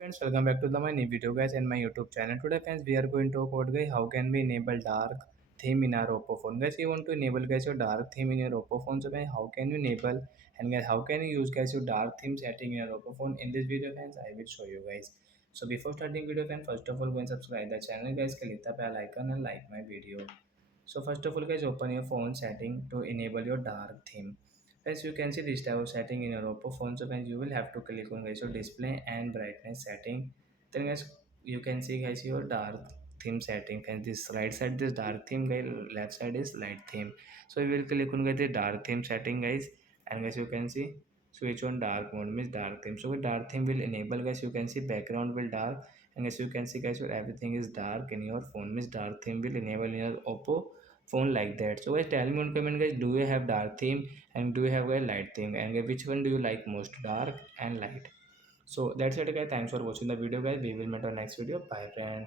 Friends, welcome back to my new video guys and my YouTube channel. Today friends we are going to talk about guys how can we enable dark theme in our Oppo phone. Guys you want to enable guys your dark theme in your Oppo phone, so guys how can you enable and guys how can you use guys your dark theme setting in your Oppo phone. In this video friends I will show you guys. So before starting video friends, first of all go and subscribe the channel guys, click the bell icon and like my video. So first of all guys, open your phone setting to enable your dark theme. As you can see this type of setting in your Oppo phone, so guys you will have to click on guys your display and brightness setting. Then guys you can see guys your dark theme setting, and this right side this dark theme guys, left side is light theme. So you will click on guys the dark theme setting guys, and guys you can see switch on dark mode means dark theme. So dark theme will enable guys, you can see background will dark, and as you can see guys your everything is dark in your phone means dark theme will enable in your Oppo phone like that. So guys tell me on comment guys, do you have dark theme and do you have a light theme, and which one do you like most, dark and light? So that's it guys, thanks for watching the video guys, we will meet on next video, bye friends.